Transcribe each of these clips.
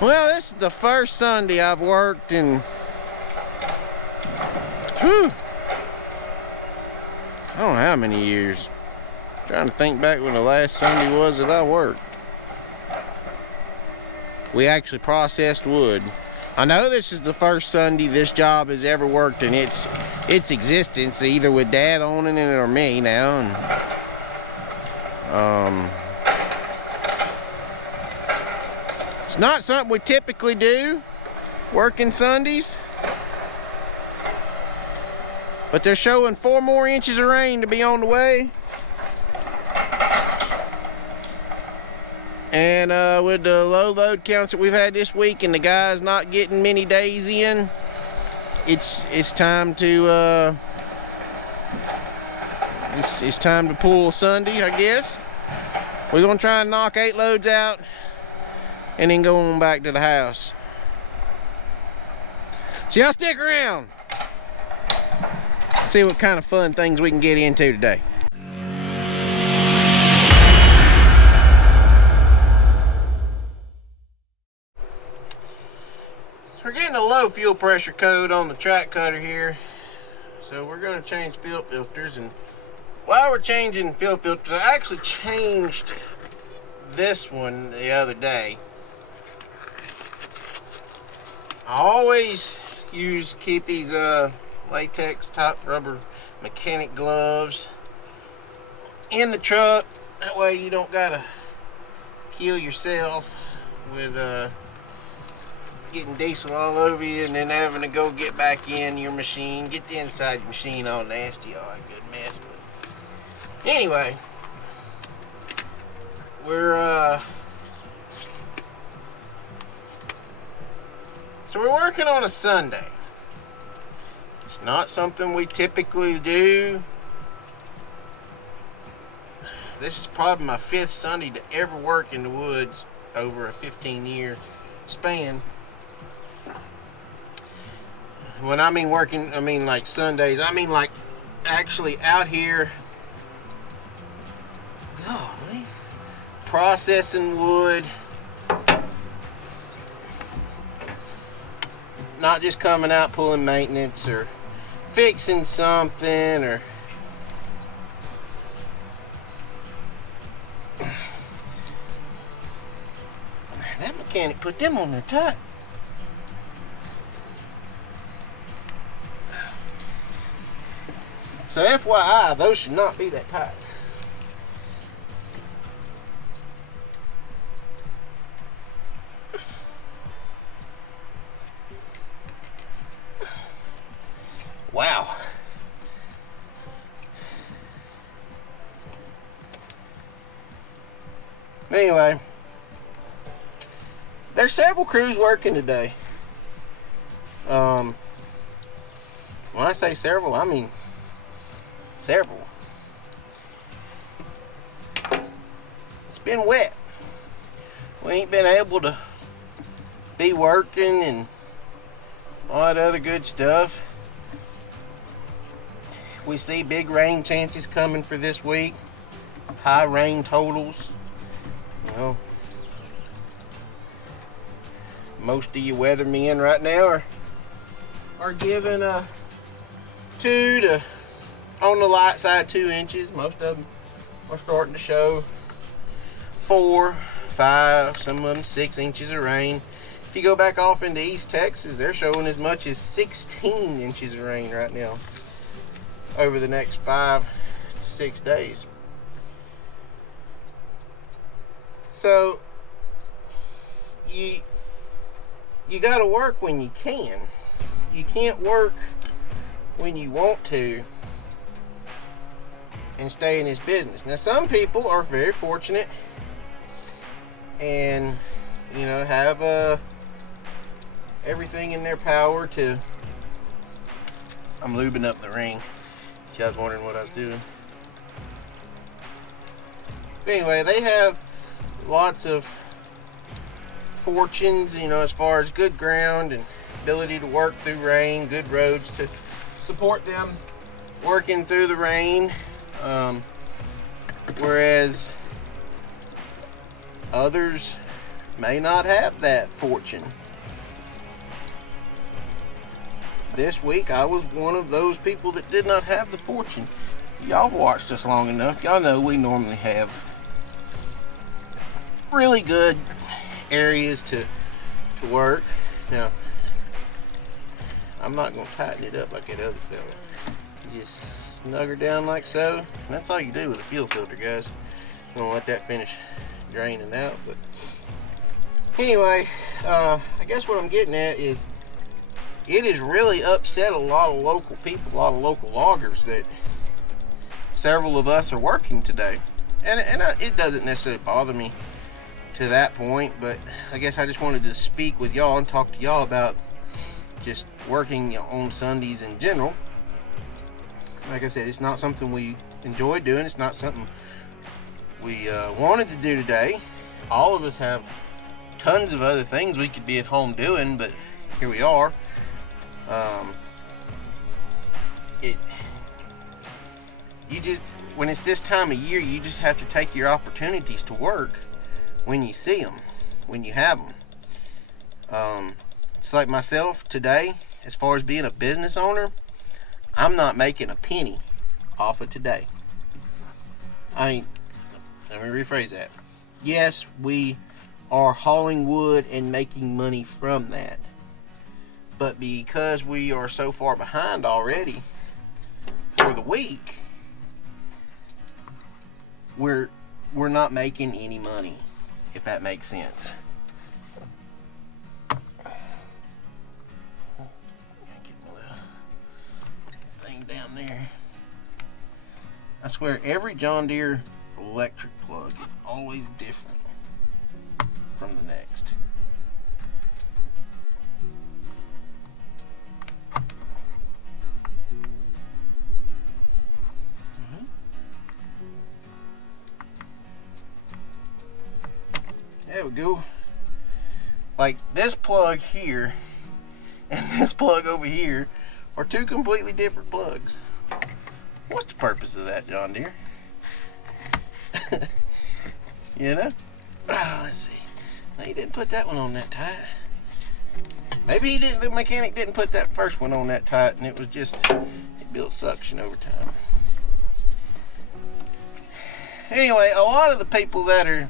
Well, this is the first Sunday I've worked in, whew, I don't know how many years. I'm trying to think back when the last Sunday was that I worked. We actually processed wood. I know this is the first Sunday this job has ever worked in its existence, either with Dad owning it or me now. And, it's not something we typically do, working Sundays. But they're showing 4 more inches of rain to be on the way. And with the low load counts that we've had this week and the guys not getting many days in, it's time to it's time to pull Sunday, I guess. We're gonna try and knock 8 loads out and then go on back to the house. So y'all stick around. See what kind of fun things we can get into today. So we're getting a low fuel pressure code on the track cutter here. So we're gonna change fuel filters, and while we're changing fuel filters, I actually changed this one the other day. I always keep these latex top rubber mechanic gloves in the truck. That way you don't gotta kill yourself with getting diesel all over you and then having to go get back in your machine, get the inside of your machine all nasty, all that good mess. But anyway, we're so we're working on a Sunday. It's not something we typically do. This is probably my 5th Sunday to ever work in the woods over a 15-year span. When I mean working, I mean like Sundays. I mean like actually out here, golly, processing wood. Not just coming out pulling maintenance or fixing something or that mechanic put them on there tight. So FYI, those should not be that tight. Wow. Anyway, there's several crews working today. When I say several, I mean several. It's been wet. We ain't been able to be working and all that other good stuff. We see big rain chances coming for this week. High rain totals. You know, most of you weathermen right now are giving 2 to, on the light side, 2 inches. Most of them are starting to show 4, 5, some of them 6 inches of rain. If you go back off into East Texas, they're showing as much as 16 inches of rain right now over the next 5 to 6 days. So you got to work when you can. You can't work when you want to and stay in this business. Now, some people are very fortunate and, you know, have everything in their power to. I'm lubing up the ring. You guys wondering what I was doing. But anyway, they have lots of fortunes, you know, as far as good ground and ability to work through rain, good roads to support them working through the rain. Whereas others may not have that fortune. This week I was one of those people that did not have the fortune. Y'all watched us long enough. Y'all know we normally have really good areas to work. Now, I'm not going to tighten it up like that other fella. You just snug her down like so. And that's all you do with a fuel filter, guys. I'm going to let that finish draining out. But anyway, I guess what I'm getting at is it has really upset a lot of local people, a lot of local loggers, that several of us are working today. And it doesn't necessarily bother me to that point, but I guess I just wanted to speak with y'all and talk to y'all about just working on Sundays in general. Like I said, it's not something we enjoy doing. It's not something we wanted to do today. All of us have tons of other things we could be at home doing, but here we are. You just, when it's this time of year, you just have to take your opportunities to work when you see them, when you have them. It's like myself today, as far as being a business owner, I'm not making a penny off of today. Let me rephrase that. Yes, we are hauling wood and making money from that. But because we are so far behind already for the week, we're not making any money, if that makes sense. Get my thing down there. I swear, every John Deere electric plug is always different from the next. There we go. Like this plug here and this plug over here are two completely different plugs. What's the purpose of that, John Deere? You know? Let's see. No, he didn't put that one on that tight. Maybe he didn't. The mechanic didn't put that first one on that tight, and it was just, it built suction over time. Anyway, a lot of the people that are,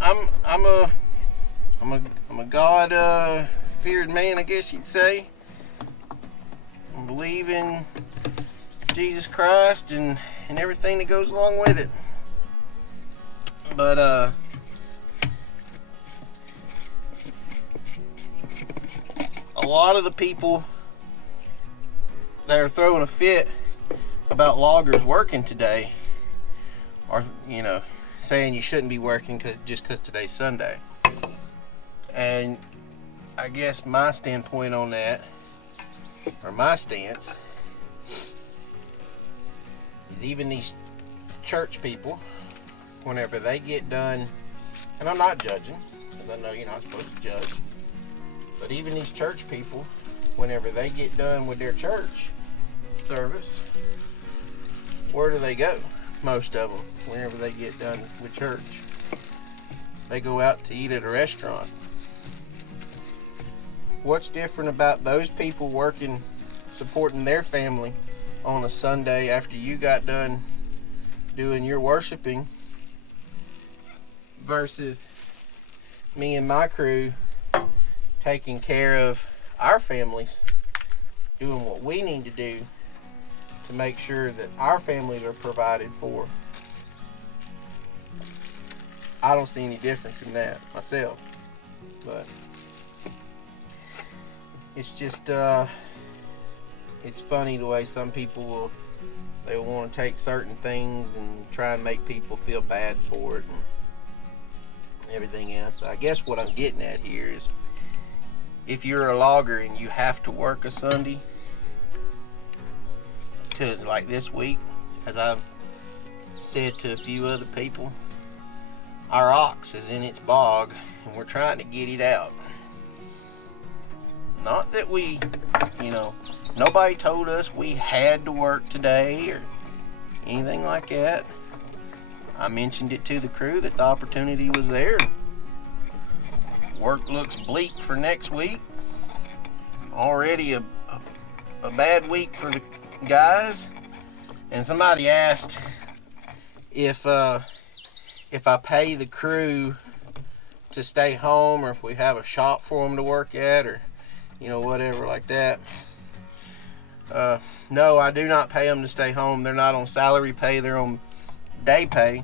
I'm a God feared man, I guess you'd say. I believe in Jesus Christ and everything that goes along with it. But a lot of the people that are throwing a fit about loggers working today are, you know, saying you shouldn't be working just because today's Sunday. And I guess my standpoint on that, or my stance, is even these church people, whenever they get done, and I'm not judging, because I know you're not supposed to judge, but even these church people, whenever they get done with their church service, where do they go? Most of them, whenever they get done with church, they go out to eat at a restaurant. What's different about those people working, supporting their family on a Sunday after you got done doing your worshiping, versus me and my crew taking care of our families, doing what we need to do to make sure that our families are provided for? I don't see any difference in that myself, but it's just it's funny the way some people will want to take certain things and try and make people feel bad for it and everything else. So I guess what I'm getting at here is, if you're a logger and you have to work a Sunday, to like this week, as I've said to a few other people, our ox is in its bog and we're trying to get it out. Not that we, you know, nobody told us we had to work today or anything like that. I mentioned it to the crew that the opportunity was there. Work looks bleak for next week. Already a bad week for the guys. And somebody asked if I pay the crew to stay home, or if we have a shop for them to work at, or whatever like that. No, I do not pay them to stay home. They're not on salary pay, they're on day pay.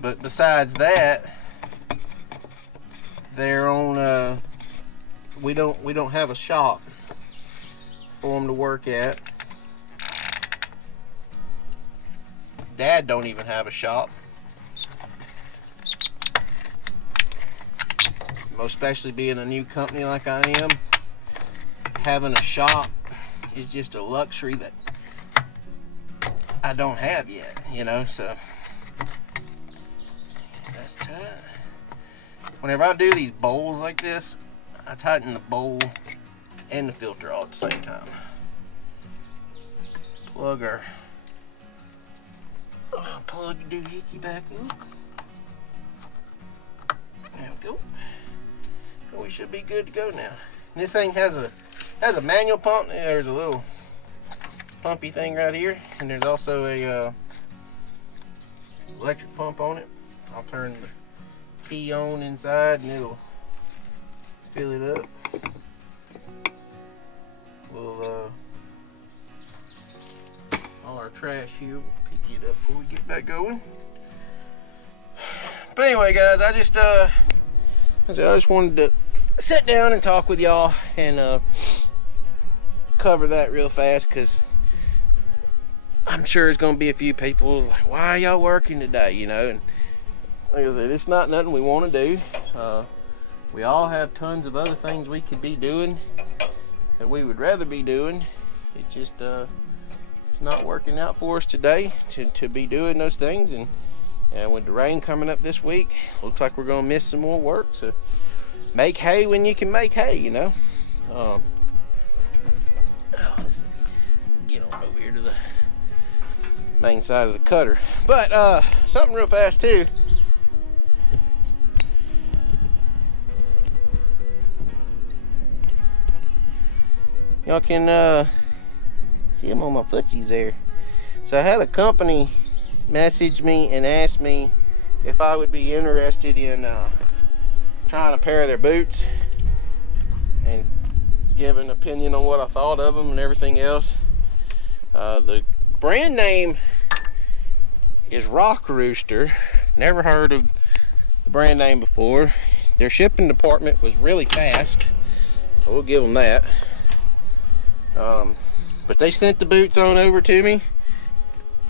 But besides that, they're on we don't have a shop for them to work at. Dad don't even have a shop. Most especially being a new company like I am, having a shop is just a luxury that I don't have yet, so that's tight. Whenever I do these bowls like this, I tighten the bowl and the filter all at the same time. Plug our plug the doohickey back in. There we go. And we should be good to go now. And this thing has a manual pump. There's a little pumpy thing right here, and there's also a electric pump on it. I'll turn the key on inside and it'll fill it up. We'll all our trash here, we'll pick it up before we get back going. But anyway, guys, I just wanted to sit down and talk with y'all and cover that real fast, because I'm sure there's gonna be a few people like, why are y'all working today, and like I said, it's not nothing we want to do. We all have tons of other things we could be doing that we would rather be doing. It just it's not working out for us today to be doing those things, and with the rain coming up this week, looks like we're gonna miss some more work. So make hay when you can make hay, let's get on over here to the main side of the cutter. But something real fast too. Y'all can see them on my footsies there. So I had a company message me and ask me if I would be interested in trying a pair of their boots and give an opinion on what I thought of them and everything else. The brand name is Rock Rooster. Never heard of the brand name before. Their shipping department was really fast. I will give them that. But they sent the boots on over to me,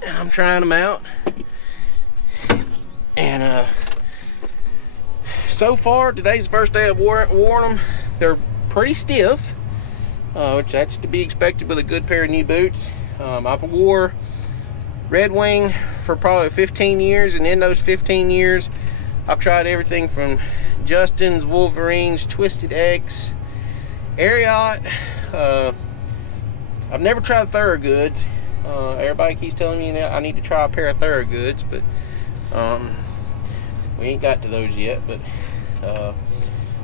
and I'm trying them out. And so far, today's the first day I've worn them. They're pretty stiff, which that's to be expected with a good pair of new boots. I've wore Red Wing for probably 15 years, and in those 15 years, I've tried everything from Justin's, Wolverine's, Twisted X, Ariat. I've never tried Thorogoods. Everybody keeps telling me that I need to try a pair of Thorogoods, but we ain't got to those yet. But so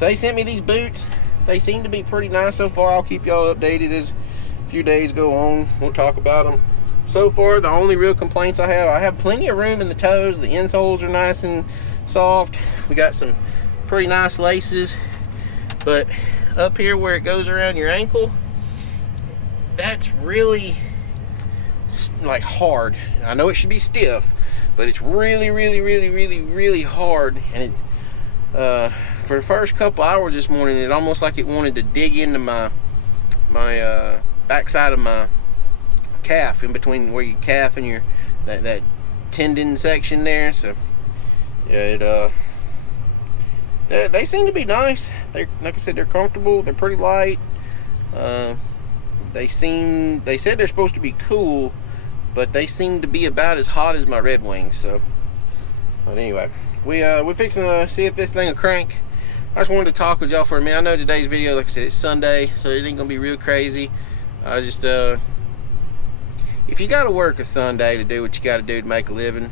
they sent me these boots. They seem to be pretty nice so far. I'll keep y'all updated as a few days go on. We'll talk about them. So far, the only real complaints I have plenty of room in the toes. The insoles are nice and soft. We got some pretty nice laces, but up here where it goes around your ankle, that's really like hard. I know it should be stiff, but it's really hard. And it for the first couple hours this morning, it almost like it wanted to dig into my backside of my calf, in between where your calf and your that tendon section there. So yeah, they seem to be nice. They, like I said, they're comfortable. They're pretty light. They said they're supposed to be cool, but they seem to be about as hot as my Red Wings. So, but anyway, we're fixing to see if this thing will crank. I just wanted to talk with y'all for a minute. I know today's video, like I said, it's Sunday, so it ain't gonna be real crazy. I just if you gotta work a Sunday to do what you gotta do to make a living,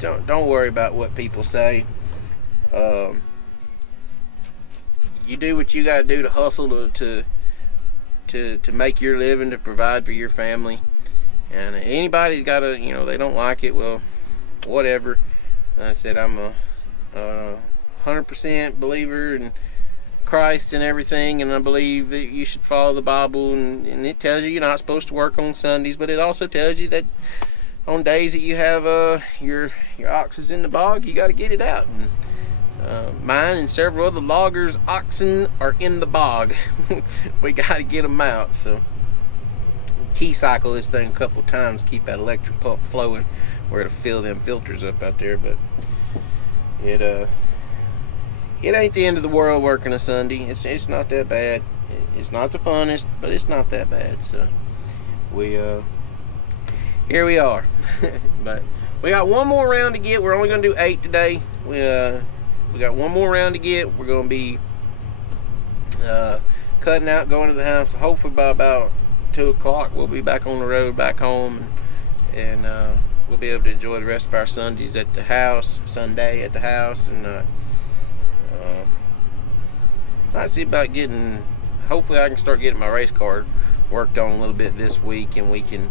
don't worry about what people say. you do what you gotta do to hustle to make your living, to provide for your family. And anybody's gotta, you know, they don't like it, well, whatever. I said I'm a 100% believer in Christ and everything, and I believe that you should follow the Bible, and it tells you you're not supposed to work on Sundays, but it also tells you that on days that you have your oxes in the bog, you got to get it out. And mine and several other loggers' oxen are in the bog. We got to get them out. So key cycle this thing a couple times, keep that electric pump flowing, where to fill them filters up out there. But it ain't the end of the world working a Sunday. It's not that bad. It's not the funnest, but it's not that bad. So here we are. But we got one more round to get. We're only gonna do 8 today. We got one more round to get. We're gonna be cutting out, going to the house. Hopefully by about 2 o'clock we'll be back on the road, back home, and we'll be able to enjoy the rest of our Sundays at the house, Sunday at the house. And I see about getting, hopefully I can start getting my race car worked on a little bit this week, and we can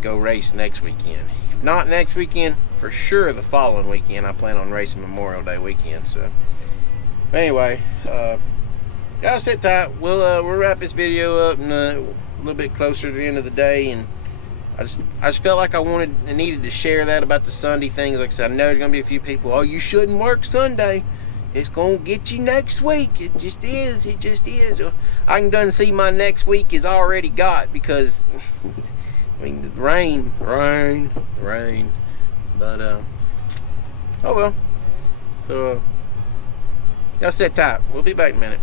go race next weekend. If not next weekend, for sure the following weekend. I plan on racing Memorial Day weekend. So anyway, y'all sit tight. We'll wrap this video up and a little bit closer to the end of the day. And I just felt like I needed to share that about the Sunday things. Like I said, I know there's gonna be a few people, oh, you shouldn't work Sunday, it's gonna get you next week. It just is. It just is. I can done see my next week is already got, because I mean, the rain. But oh well. So y'all sit tight. We'll be back in a minute.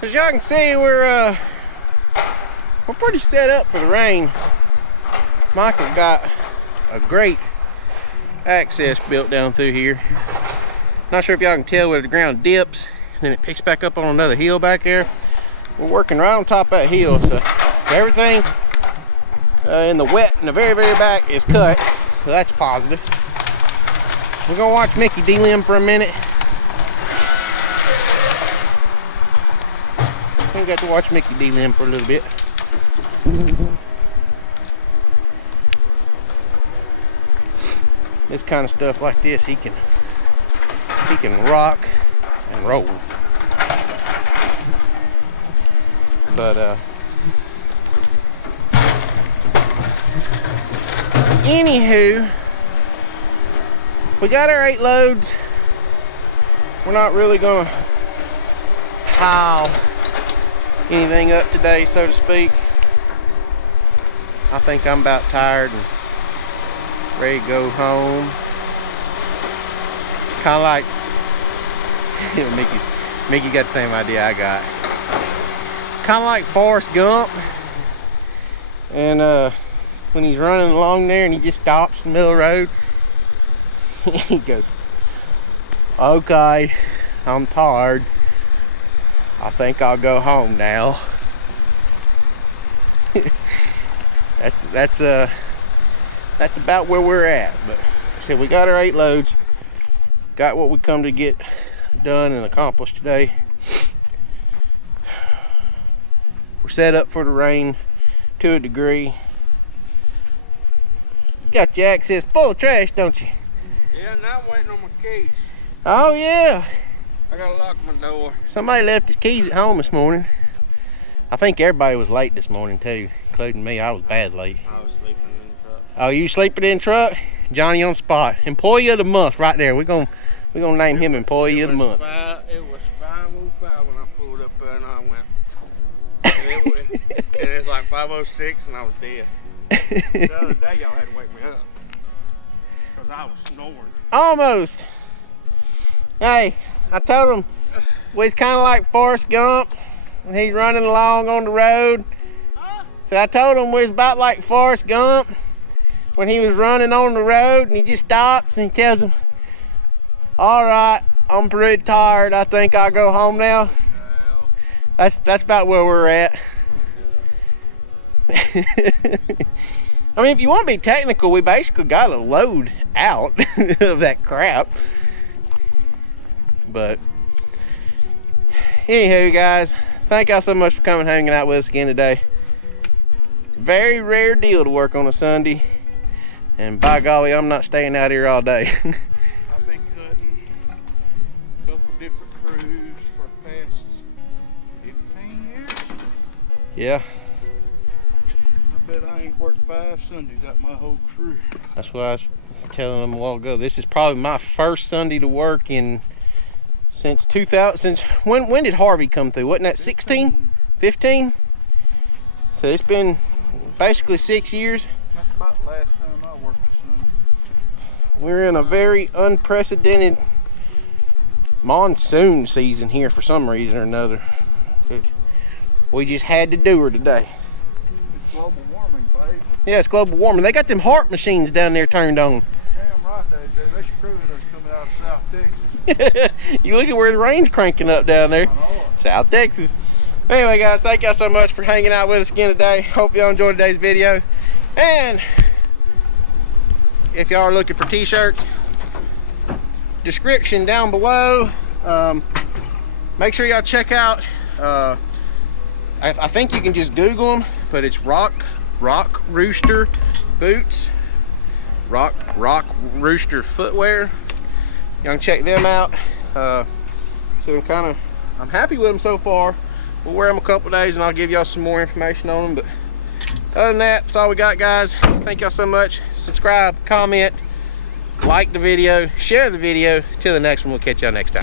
So as y'all can see, we're pretty set up for the rain. Michael got a great access built down through here. Not sure if y'all can tell where the ground dips, then it picks back up on another hill back there. We're working right on top of that hill, so everything in the wet in the very back is cut, so that's positive. We're gonna watch Mickey D-Lim for a minute. We got to watch Mickey D-Lim for a little bit. This kind of stuff like this, he can rock and roll. But anywho, we got our 8 loads. We're not really gonna pile anything up today, so to speak. I think I'm about tired and ready to go home. Kind of like Mickey got the same idea I got. Kind of like Forrest Gump, and when he's running along there and he just stops in the middle of the road, he goes, okay, I'm tired, I think I'll go home now. That's about where we're at. But like I said, we got our 8 loads, got what we come to get done and accomplished today. We're set up for the rain to a degree. You got your access full of trash, don't you? Yeah, now I'm waiting on my keys. Oh yeah. I gotta lock my door. Somebody left his keys at home this morning. I think everybody was late this morning too, including me. I was bad late. I was sleeping in the truck. Oh, you sleeping in the truck? Johnny on spot. Employee of the month right there. We're gonna name him Employee of the Month. It was 5:05 when I pulled up there, and I went. And it's like 5:06 and I was dead. The other day y'all had to wake me up because I was snoring. Almost. Hey, I told him we was kind of like Forrest Gump when he's running along on the road. So I told him we was about like Forrest Gump when he was running on the road, and he just stops and he tells him, all right, I'm pretty tired, I think I'll go home now. That's about where we're at. I mean, if you want to be technical, we basically got a load out of that crap. But Anywho, guys, thank y'all so much for coming hanging out with us again today. Very rare deal to work on a Sunday, and by golly, I'm not staying out here all day. I've been cutting a couple different crews for the past 15 years. Yeah. I bet I ain't worked 5 Sundays out my whole crew. That's what I was telling them a while ago. This is probably my first Sunday to work in since 2000. Since when did Harvey come through? Wasn't that 16? 15? So it's been basically 6 years. That's about the last time I worked a Sunday. We're in a very unprecedented monsoon season here for some reason or another. We just had to do her today. It's global warming, babe. Yeah, it's global warming. They got them HARP machines down there turned on. Damn right they do. They should crew us coming out of South Texas. You look at where the rain's cranking up down there. I know it. South Texas. Anyway, guys, thank y'all so much for hanging out with us again today. Hope y'all enjoyed today's video. And if y'all are looking for t-shirts, description down below. Make sure y'all check out, I think you can just Google them, but it's Rock Rooster boots, Rock Rooster footwear. Y'all can check them out. So I'm happy with them so far. We'll wear them a couple days and I'll give y'all some more information on them. But other than that, that's all we got, guys. Thank y'all so much. Subscribe, comment, like the video, share the video. Till the next one, we'll catch y'all next time.